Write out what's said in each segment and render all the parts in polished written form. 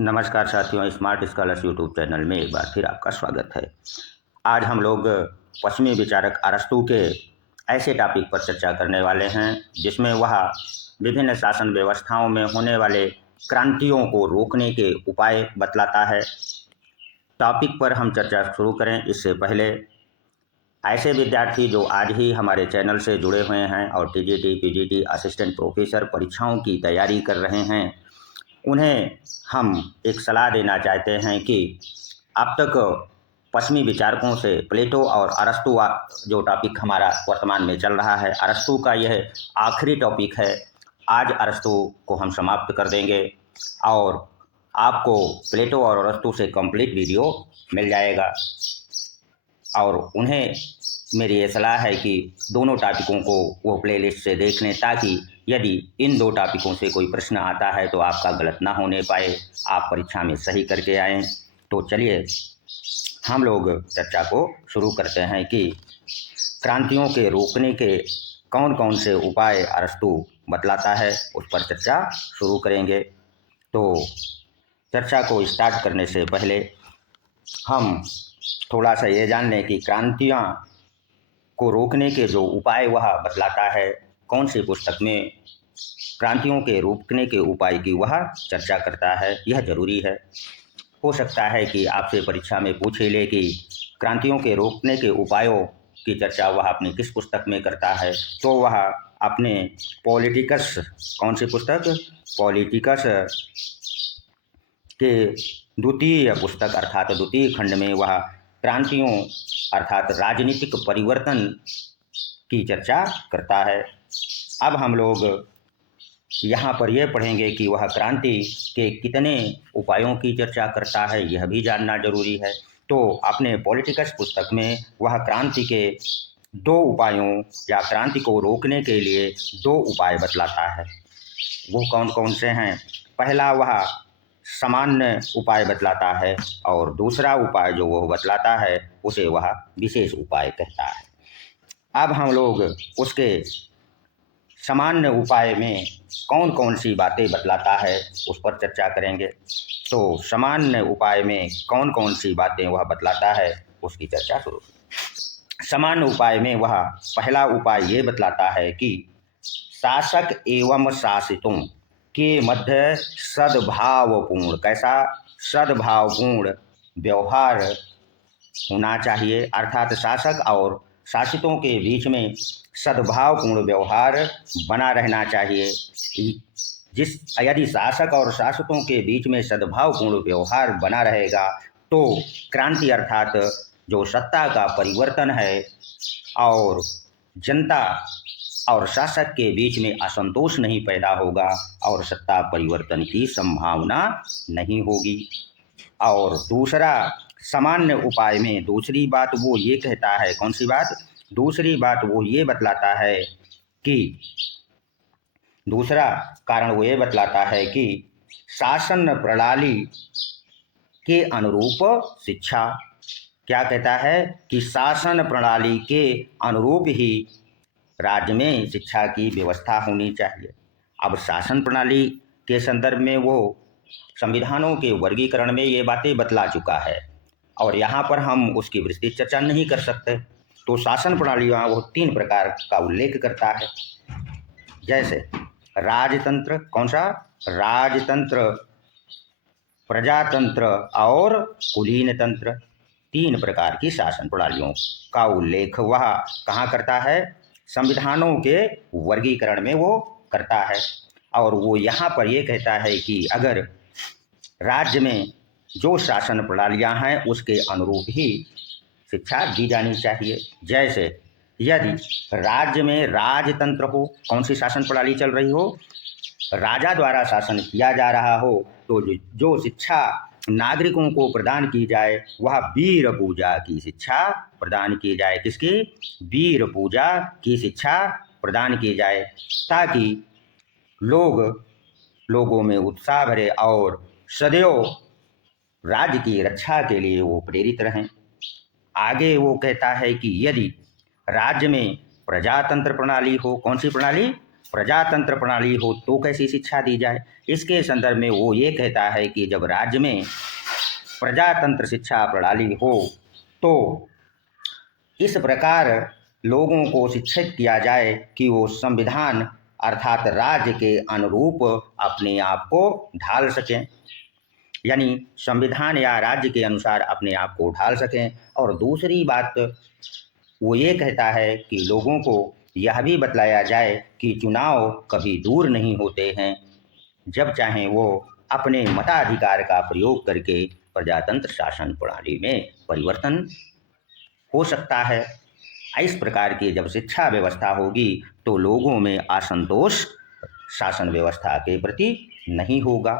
नमस्कार साथियों, smart scholars YouTube channel में एक बार फिर आपका स्वागत है। आज हम लोग पश्चिमी विचारक अरस्तू के ऐसे टॉपिक पर चर्चा करने वाले हैं जिसमें वह विभिन्न शासन व्यवस्थाओं में होने वाले क्रांतियों को रोकने के उपाय बतलाता है। टॉपिक पर हम चर्चा शुरू करें इससे पहले ऐसे विद्यार्थी जो आज ही हमारे चैनल से जुड़े हुए हैं और टीजीटी, पीजीटी, असिस्टेंट प्रोफेसर परीक्षाओं की तैयारी कर रहे हैं, उन्हें हम एक सलाह देना चाहते हैं कि अब तक पश्चिमी विचारकों से प्लेटो और अरस्तू जो टॉपिक हमारा वर्तमान में चल रहा है, अरस्तू का यह आखिरी टॉपिक है। आज अरस्तू को हम समाप्त कर देंगे और आपको प्लेटो और अरस्तू से कंप्लीट वीडियो मिल जाएगा। और उन्हें मेरी ये सलाह है कि दोनों टॉपिकों को वो प्लेलिस्ट से देख लें, ताकि यदि इन दो टॉपिकों से कोई प्रश्न आता है तो आपका गलत ना होने पाए, आप परीक्षा में सही करके आएँ। तो चलिए हम लोग चर्चा को शुरू करते हैं कि क्रांतियों के रोकने के कौन कौन से उपाय अरस्तू बतलाता है, उस पर चर्चा शुरू करेंगे। तो चर्चा को स्टार्ट करने से पहले हम थोड़ा सा ये जान लें कि क्रांतियाँ को रोकने के जो उपाय वह बतलाता है, कौन सी पुस्तक में क्रांतियों के रोकने के उपाय की वह चर्चा करता है, यह जरूरी है। हो सकता है कि आपसे परीक्षा में पूछ ही ले कि क्रांतियों के रोकने के उपायों की चर्चा वह अपनी किस पुस्तक में करता है, तो वह अपने पॉलिटिकस, कौन सी पुस्तक, पॉलिटिकस के द्वितीय पुस्तक अर्थात द्वितीय खंड में वह क्रांतियों अर्थात राजनीतिक परिवर्तन की चर्चा करता है। अब हम लोग यहाँ पर यह पढ़ेंगे कि वह क्रांति के कितने उपायों की चर्चा करता है, यह भी जानना जरूरी है। तो अपने पॉलिटिकस पुस्तक में वह क्रांति के दो उपायों या क्रांति को रोकने के लिए दो उपाय बतलाता है। वो कौन कौन से हैं? पहला वह सामान्य उपाय बतलाता है और दूसरा उपाय जो वो बतलाता है उसे वह विशेष उपाय कहता है। अब हम लोग उसके सामान्य उपाय में कौन कौन सी बातें बतलाता है उस पर चर्चा करेंगे। तो सामान्य उपाय में कौन कौन सी बातें वह बतलाता है उसकी चर्चा शुरू। सामान्य उपाय में वह पहला उपाय ये बतलाता है कि शासक एवं शासितों के मध्य सद्भावपूर्ण, कैसा सद्भावपूर्ण व्यवहार होना चाहिए, अर्थात शासक और शासितों के बीच में सद्भावपूर्ण व्यवहार बना रहना चाहिए। यदि शासक और शासितों के बीच में सद्भावपूर्ण व्यवहार बना रहेगा तो क्रांति अर्थात जो सत्ता का परिवर्तन है और जनता और शासक के बीच में असंतोष नहीं पैदा होगा और सत्ता परिवर्तन की संभावना नहीं होगी। और दूसरा सामान्य उपाय में दूसरी बात वो ये कहता है, कौन सी बात? दूसरी बात वो ये बतलाता है कि दूसरा कारण वो ये बतलाता है कि शासन प्रणाली के अनुरूप शिक्षा, क्या कहता है कि शासन प्रणाली के अनुरूप ही राज्य में शिक्षा की व्यवस्था होनी चाहिए। अब शासन प्रणाली के संदर्भ में वो संविधानों के वर्गीकरण में ये बातें बतला चुका है और यहाँ पर हम उसकी विस्तृत चर्चा नहीं कर सकते। तो शासन प्रणाली वो तीन प्रकार का उल्लेख करता है, जैसे राजतंत्र, कौन सा? राजतंत्र, प्रजातंत्र और कुलीन तंत्र। तीन प्रकार की शासन प्रणालियों का उल्लेख वह कहाँ करता है? संविधानों के वर्गीकरण में वो करता है। और वो यहाँ पर ये कहता है कि अगर राज्य में जो शासन प्रणालियाँ हैं उसके अनुरूप ही शिक्षा दी जानी चाहिए। जैसे यदि राज्य में राजतंत्र हो, कौन सी शासन प्रणाली चल रही हो, राजा द्वारा शासन किया जा रहा हो, तो जो शिक्षा नागरिकों को प्रदान की जाए वह वीर पूजा की शिक्षा प्रदान की जाए। किसकी? वीर पूजा की शिक्षा प्रदान की जाए, ताकि लोगों में उत्साह भरे और सदैव राज्य की रक्षा के लिए वो प्रेरित रहें। आगे वो कहता है कि यदि राज्य में प्रजातंत्र प्रणाली हो, कौन सी प्रणाली? प्रजातंत्र प्रणाली हो तो कैसी शिक्षा दी जाए। इसके संदर्भ में वो ये कहता है कि जब राज्य में प्रजातंत्र शिक्षा प्रणाली हो तो इस प्रकार लोगों को शिक्षित किया जाए कि वो संविधान अर्थात राज्य के अनुरूप अपने आप को ढाल सकें, यानी संविधान या राज्य के अनुसार अपने आप को ढाल सकें। और दूसरी बात वो ये कहता है कि लोगों को यह भी बतलाया जाए कि चुनाव कभी दूर नहीं होते हैं, जब चाहें वो अपने मताधिकार का प्रयोग करके प्रजातंत्र शासन प्रणाली में परिवर्तन हो सकता है। इस प्रकार की जब शिक्षा व्यवस्था होगी तो लोगों में असंतोष शासन व्यवस्था के प्रति नहीं होगा।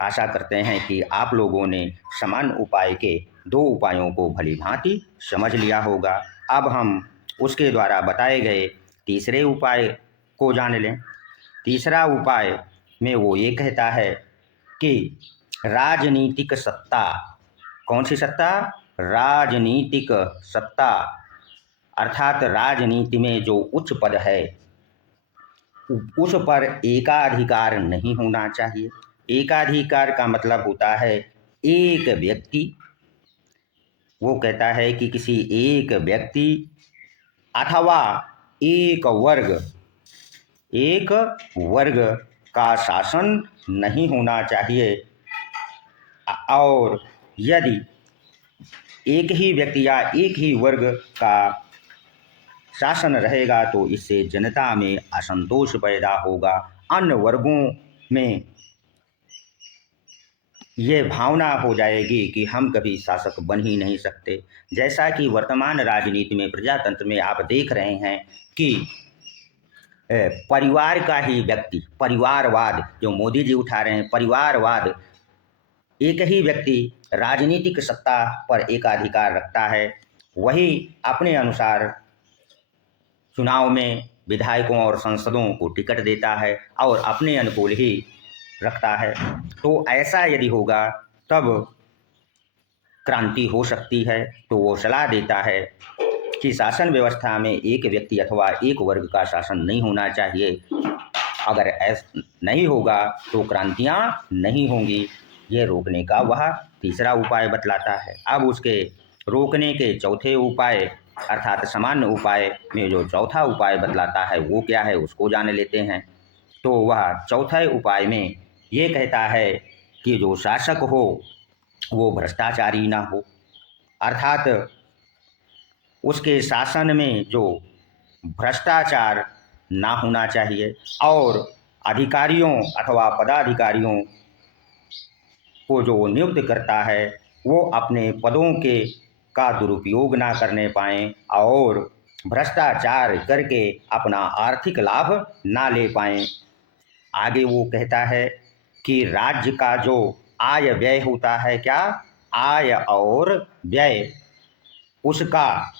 आशा करते हैं कि आप लोगों ने समान उपाय के 2 उपायों को भली भांति समझ लिया होगा। अब हम उसके द्वारा बताए गए तीसरे उपाय को जान लें। तीसरा उपाय में वो ये कहता है कि राजनीतिक सत्ता, कौन सी सत्ता? राजनीतिक सत्ता अर्थात राजनीति में जो उच्च पद है उस पर एकाधिकार नहीं होना चाहिए। एकाधिकार का मतलब होता है एक व्यक्ति, वो कहता है कि किसी एक व्यक्ति अथवा एक वर्ग का शासन नहीं होना चाहिए। और यदि एक ही व्यक्ति या एक ही वर्ग का शासन रहेगा तो इससे जनता में असंतोष पैदा होगा। अन्य वर्गों में ये भावना हो जाएगी कि हम कभी शासक बन ही नहीं सकते। जैसा कि वर्तमान राजनीति में, प्रजातंत्र में आप देख रहे हैं कि परिवार का ही व्यक्ति, परिवारवाद जो मोदी जी उठा रहे हैं, परिवारवाद, एक ही व्यक्ति राजनीतिक सत्ता पर एकाधिकार रखता है, वही अपने अनुसार चुनाव में विधायकों और सांसदों को टिकट देता है और अपने अनुकूल ही रखता है। तो ऐसा यदि होगा तब क्रांति हो सकती है। तो वो सलाह देता है कि शासन व्यवस्था में एक व्यक्ति अथवा एक वर्ग का शासन नहीं होना चाहिए। अगर ऐसा नहीं होगा तो क्रांतियाँ नहीं होंगी। ये रोकने का वह तीसरा उपाय बतलाता है। अब उसके रोकने के चौथे उपाय अर्थात सामान्य उपाय में जो चौथा उपाय बतलाता है वो क्या है, उसको जान लेते हैं। तो वह चौथे उपाय में ये कहता है कि जो शासक हो वो भ्रष्टाचारी ना हो, अर्थात उसके शासन में जो भ्रष्टाचार ना होना चाहिए और अधिकारियों अथवा पदाधिकारियों को जो नियुक्त करता है वो अपने पदों के का दुरुपयोग ना करने पाएं और भ्रष्टाचार करके अपना आर्थिक लाभ ना ले पाएं। आगे वो कहता है कि राज्य का जो आय व्यय होता है, क्या आय और व्यय, उसका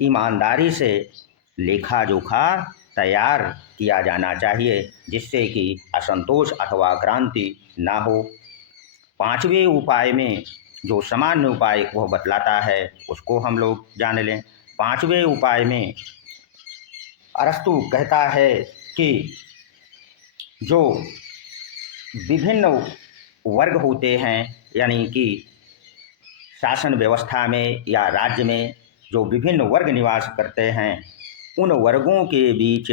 ईमानदारी से लेखा जोखा तैयार किया जाना चाहिए जिससे कि असंतोष अथवा क्रांति ना हो। पांचवें उपाय में जो सामान्य उपाय वह बतलाता है उसको हम लोग जान लें। पांचवें उपाय में अरस्तु कहता है कि जो विभिन्न वर्ग होते हैं, यानी कि शासन व्यवस्था में या राज्य में जो विभिन्न वर्ग निवास करते हैं, उन वर्गों के बीच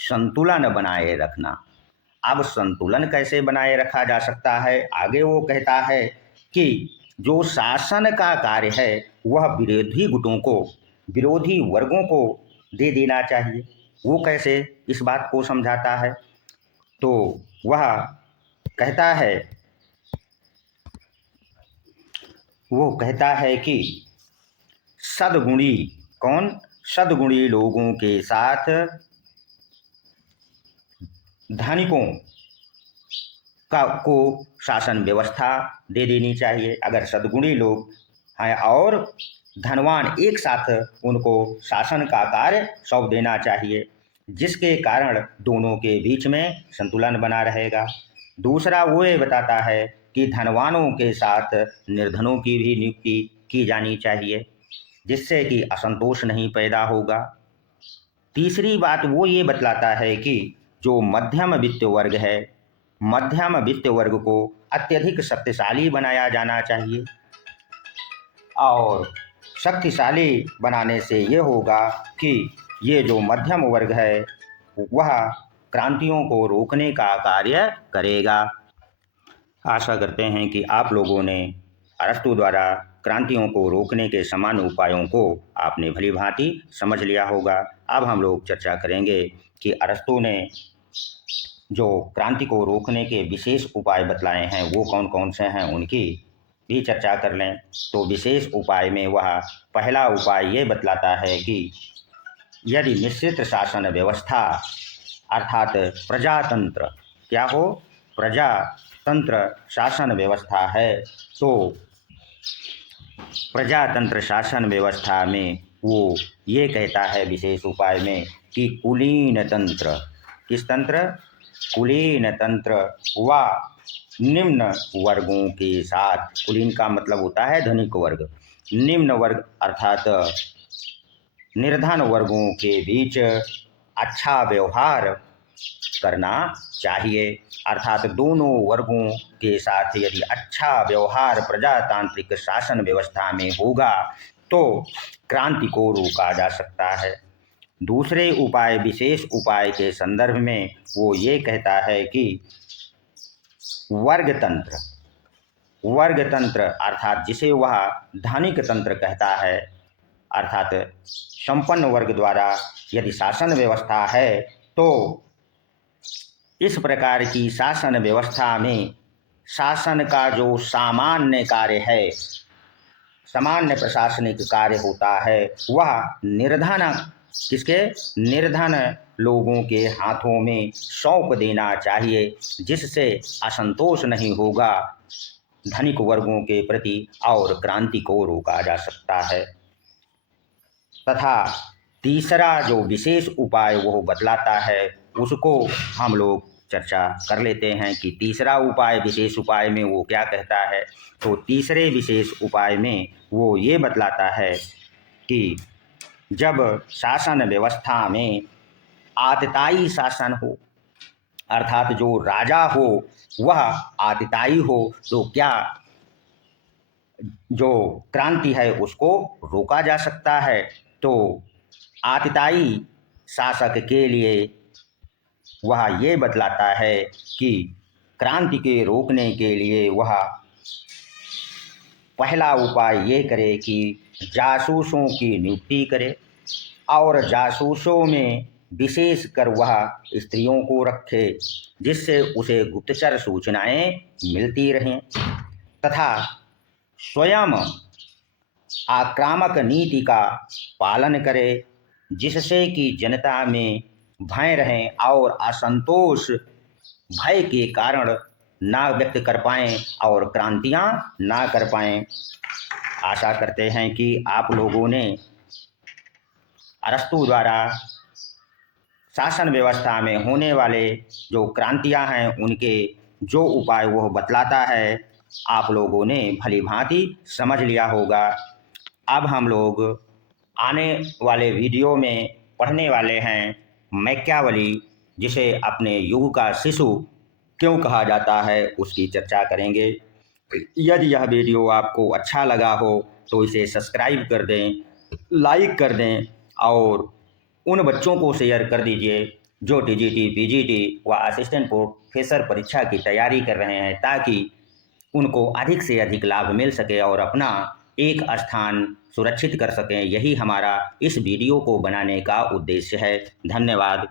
संतुलन बनाए रखना। अब संतुलन कैसे बनाए रखा जा सकता है? आगे वो कहता है कि जो शासन का कार्य है वह विरोधी गुटों को, विरोधी वर्गों को दे देना चाहिए। वो कैसे, इस बात को समझाता है। तो वह कहता है, वो कहता है कि सद्गुणी, कौन? सद्गुणी लोगों के साथ धनिकों को शासन व्यवस्था दे देनी चाहिए। अगर सद्गुणी लोग हैं और धनवान एक साथ उनको शासन का कार्य सौंप देना चाहिए, जिसके कारण दोनों के बीच में संतुलन बना रहेगा। दूसरा वो ये बताता है कि धनवानों के साथ निर्धनों की भी नियुक्ति की जानी चाहिए जिससे कि असंतोष नहीं पैदा होगा। तीसरी बात वो ये बतलाता है कि जो मध्यम वित्त वर्ग है, मध्यम वित्त वर्ग को अत्यधिक शक्तिशाली बनाया जाना चाहिए और शक्तिशाली बनाने से ये होगा कि ये जो मध्यम वर्ग है वह क्रांतियों को रोकने का कार्य करेगा। आशा करते हैं कि आप लोगों ने अरस्तु द्वारा क्रांतियों को रोकने के समान उपायों को आपने भली भांति समझ लिया होगा। अब हम लोग चर्चा करेंगे कि अरस्तु ने जो क्रांति को रोकने के विशेष उपाय बतलाए हैं वो कौन कौन से हैं, उनकी भी चर्चा कर लें। तो विशेष उपाय में वह पहला उपाय ये बतलाता है कि यदि मिश्रित शासन व्यवस्था अर्थात प्रजातंत्र क्या हो, प्रजातंत्र शासन व्यवस्था है तो प्रजातंत्र शासन व्यवस्था में वो ये कहता है विशेष उपाय में कि कुलीन तंत्र, किस तंत्र, कुलीन तंत्र व निम्न वर्गों के साथ, कुलीन का मतलब होता है धनिक वर्ग, निम्न वर्ग अर्थात निर्धन वर्गों के बीच अच्छा व्यवहार करना चाहिए। अर्थात दोनों वर्गों के साथ यदि अच्छा व्यवहार प्रजातांत्रिक शासन व्यवस्था में होगा तो क्रांति को रोका जा सकता है। दूसरे उपाय, विशेष उपाय के संदर्भ में वो ये कहता है कि वर्गतंत्र, वर्गतंत्र अर्थात जिसे वह धनिक तंत्र कहता है, अर्थात संपन्न वर्ग द्वारा यदि शासन व्यवस्था है तो इस प्रकार की शासन व्यवस्था में शासन का जो सामान्य कार्य है, सामान्य प्रशासनिक कार्य होता है, वह निर्धन, किसके, निर्धन लोगों के हाथों में सौंप देना चाहिए, जिससे असंतोष नहीं होगा धनिक वर्गों के प्रति और क्रांति को रोका जा सकता है। तथा तीसरा जो विशेष उपाय वो बतलाता है उसको हम लोग चर्चा कर लेते हैं कि तीसरा उपाय विशेष उपाय में वो क्या कहता है। तो तीसरे विशेष उपाय में वो ये बतलाता है कि जब शासन व्यवस्था में आतताई शासन हो, अर्थात जो राजा हो वह आतताई हो, तो क्या जो क्रांति है उसको रोका जा सकता है। तो आतताई शासक के लिए वह ये बतलाता है कि क्रांति के रोकने के लिए वह पहला उपाय ये करे कि जासूसों की नियुक्ति करे और जासूसों में विशेषकर वह स्त्रियों को रखे, जिससे उसे गुप्तचर सूचनाएं मिलती रहें, तथा स्वयं आक्रामक नीति का पालन करे, जिससे कि जनता में भय रहें और असंतोष भय के कारण ना व्यक्त कर पाएं और क्रांतियां ना कर पाएं। आशा करते हैं कि आप लोगों ने अरस्तु द्वारा शासन व्यवस्था में होने वाले जो क्रांतियां हैं उनके जो उपाय वो बतलाता है आप लोगों ने भली भांति समझ लिया होगा। अब हम लोग आने वाले वीडियो में पढ़ने वाले हैं मैकियावेली, जिसे अपने युग का शिशु क्यों कहा जाता है, उसकी चर्चा करेंगे। यदि यह वीडियो आपको अच्छा लगा हो तो इसे सब्सक्राइब कर दें, लाइक कर दें और उन बच्चों को शेयर कर दीजिए जो टीजीटी, पीजीटी व असिस्टेंट प्रोफेसर परीक्षा की तैयारी कर रहे हैं, ताकि उनको अधिक से अधिक लाभ मिल सके और अपना एक स्थान सुरक्षित कर सकें। यही हमारा इस वीडियो को बनाने का उद्देश्य है। धन्यवाद।